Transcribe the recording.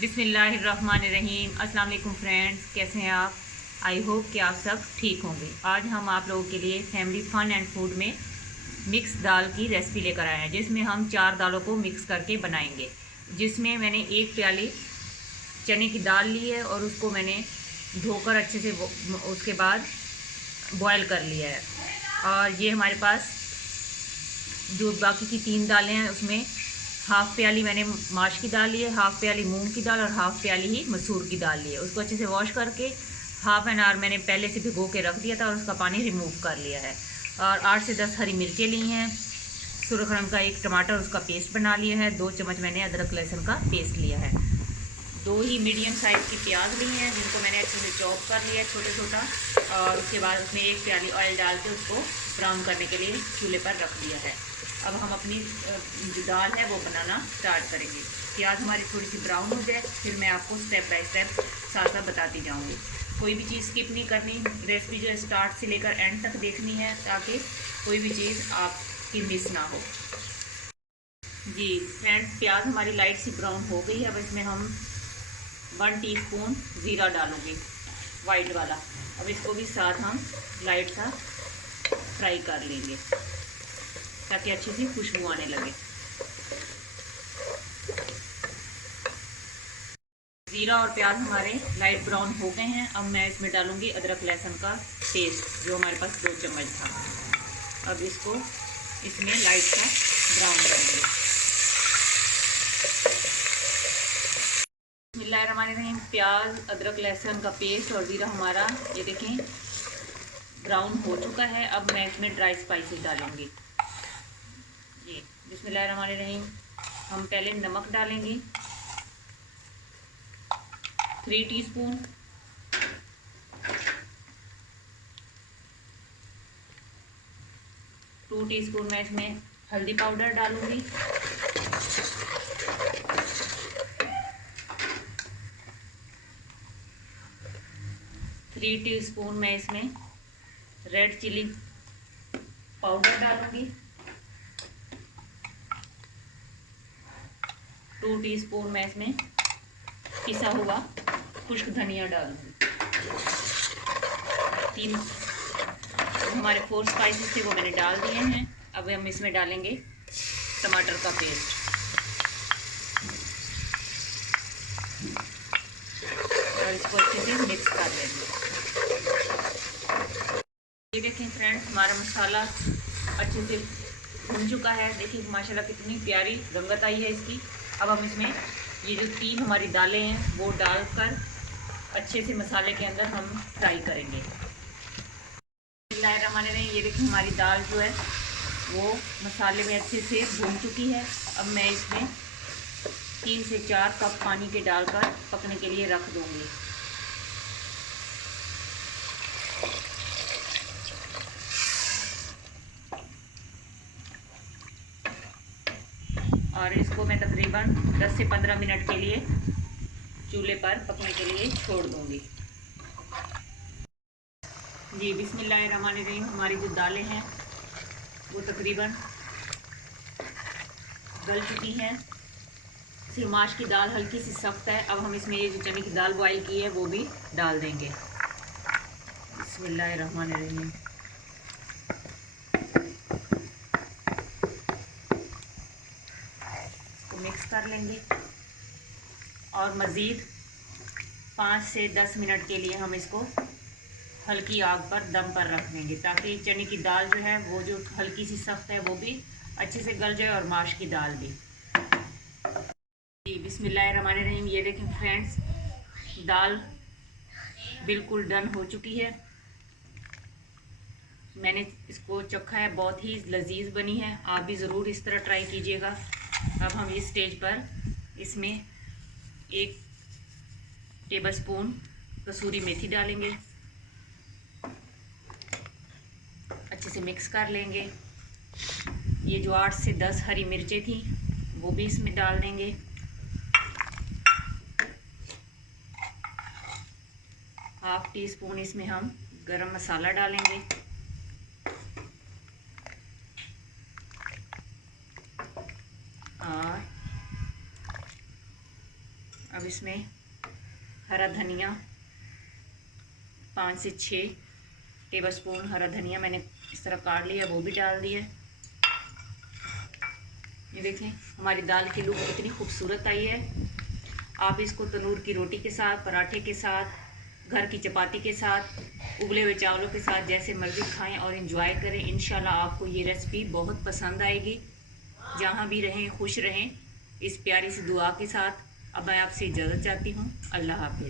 बिस्मिल्लाहिर्रहमानिर्रहीम। अस्सलाम वालेकुम फ्रेंड्स, कैसे हैं आप? आई होप कि आप सब ठीक होंगे। आज हम आप लोगों के लिए फैमिली फन एंड फूड में मिक्स दाल की रेसिपी लेकर आए हैं, जिसमें हम 4 दालों को मिक्स करके बनाएंगे। जिसमें मैंने 1 प्याली चने की दाल ली है और उसको मैंने धोकर अच्छे से उसके बाद बॉयल कर लिया है। और ये हमारे पास जो बाकी की 3 दालें हैं उसमें हाफ़ प्याली मैंने माश की दाल ली है, हाफ़ प्याली मूंग की दाल और हाफ़ प्याली ही मसूर की दाल ली है। उसको अच्छे से वॉश करके हाफ़ एन आवर मैंने पहले से भिगो के रख दिया था और उसका पानी रिमूव कर लिया है। और 8 से 10 हरी मिर्चें ली हैं, सुरख रंग का 1 टमाटर उसका पेस्ट बना लिया है, 2 चम्मच मैंने अदरक लहसुन का पेस्ट लिया है, 2 ही मीडियम साइज़ की प्याज ली हैं जिनको मैंने अच्छे से चॉप कर लिया है छोटा छोटा। और उसके बाद उसमें 1 प्याली ऑयल डाल के उसको ब्राउन करने के लिए चूल्हे पर रख दिया है। अब हम अपनी जो दाल है वो बनाना स्टार्ट करेंगे। प्याज हमारी थोड़ी सी ब्राउन हो जाए फिर मैं आपको स्टेप बाय स्टेप साथ साथ बताती जाऊँगी। कोई भी चीज़ स्किप नहीं करनी, रेसिपी जो है स्टार्ट से लेकर एंड तक देखनी है ताकि कोई भी चीज़ आपकी मिस ना हो। जी फ्रेंड्स, प्याज हमारी लाइट सी ब्राउन हो गई है। अब इसमें हम 1 टीस्पून ज़ीरा डालूँगी, वाइट वाला। अब इसको भी साथ हम लाइट सा फ्राई कर लेंगे ताकि अच्छी सी खुशबू आने लगे। ज़ीरा और प्याज हमारे लाइट ब्राउन हो गए हैं। अब मैं इसमें डालूँगी अदरक लहसुन का पेस्ट जो हमारे पास 2 चम्मच था। अब इसको इसमें लाइट सा ब्राउन करेंगे। बिस्मिल्लाहिर्रहमानिर्रहीम। प्याज, अदरक लहसुन का पेस्ट और ज़ीरा हमारा ये देखें ब्राउन हो चुका है। अब मैं इसमें ड्राई स्पाइसेस डालूँगी। ये बिस्मिल्लाहिर्रहमानिर्रहीम। हम पहले नमक डालेंगे 3 टीस्पून, 2 टीस्पून मैं इसमें हल्दी पाउडर डालूंगी, 3 टीस्पून मैं इसमें रेड चिली पाउडर डालूंगी, 2 टीस्पून मैं इसमें पिसा हुआ खुश्क धनिया डालूंगी। 3 हमारे 4 स्पाइसेस थे वो मैंने डाल दिए हैं। अब हम इसमें डालेंगे टमाटर का पेस्ट और इसको अच्छे से मिक्स कर लेंगे। ये देखें फ्रेंड्स, हमारा मसाला अच्छे से भुन चुका है। देखिए माशाल्लाह कितनी प्यारी रंगत आई है इसकी। अब हम इसमें ये जो 3 हमारी दालें हैं वो डालकर अच्छे से मसाले के अंदर हम फ्राई करेंगे। ये देखिए हमारी दाल जो है वो मसाले में अच्छे से भून चुकी है। अब मैं इसमें 3 से 4 कप पानी के डालकर पकने के लिए रख दूंगी। और इसको मैं तकरीबन 10 से 15 मिनट के लिए चूल्हे पर पकने के लिए छोड़ दूंगी। जी बिस्मिल्लाहिर्रहमानिर्रहीम। हमारी जो दालें हैं वो तकरीबन गल चुकी हैं। माश की दाल हल्की सी सख्त है। अब हम इसमें ये जो चने की दाल बॉईल की है वो भी डाल देंगे। बिस्मिल्लाहिर्रहमानिर्रहीम। इसको मिक्स कर लेंगे और मज़ीद 5 से 10 मिनट के लिए हम इसको हल्की आग पर दम पर रख देंगे ताकि चने की दाल जो है वो जो हल्की सी सख्त है वो भी अच्छे से गल जाए और माश की दाल भी। जी बिस्मिल्लाहिर्रहमानिर्रहीम। ये देखें फ्रेंड्स, दाल बिल्कुल डन हो चुकी है। मैंने इसको चखा है, बहुत ही लजीज बनी है। आप भी ज़रूर इस तरह ट्राई कीजिएगा। अब हम इस स्टेज पर इसमें 1 टेबलस्पून कसूरी मेथी डालेंगे, अच्छे से मिक्स कर लेंगे। ये जो 8 से 10 हरी मिर्चें थी वो भी इसमें डाल देंगे। हाफ टी स्पून इसमें हम गरम मसाला डालेंगे, और अब इसमें हरा धनिया 5 से 6 टेबलस्पून हरा धनिया मैंने इस तरह काट लिया, वो भी डाल दिया। ये देखें हमारी दाल की लुक कितनी खूबसूरत आई है। आप इसको तंदूर की रोटी के साथ, पराठे के साथ, घर की चपाती के साथ, उबले हुए चावलों के साथ जैसे मर्ज़ी खाएं और इंजॉय करें। इंशाल्लाह आपको ये रेसिपी बहुत पसंद आएगी। जहाँ भी रहें खुश रहें, इस प्यारी सी दुआ के साथ अब मैं आपसे इजाज़त चाहती हूँ। अल्लाह हाफ़िज़।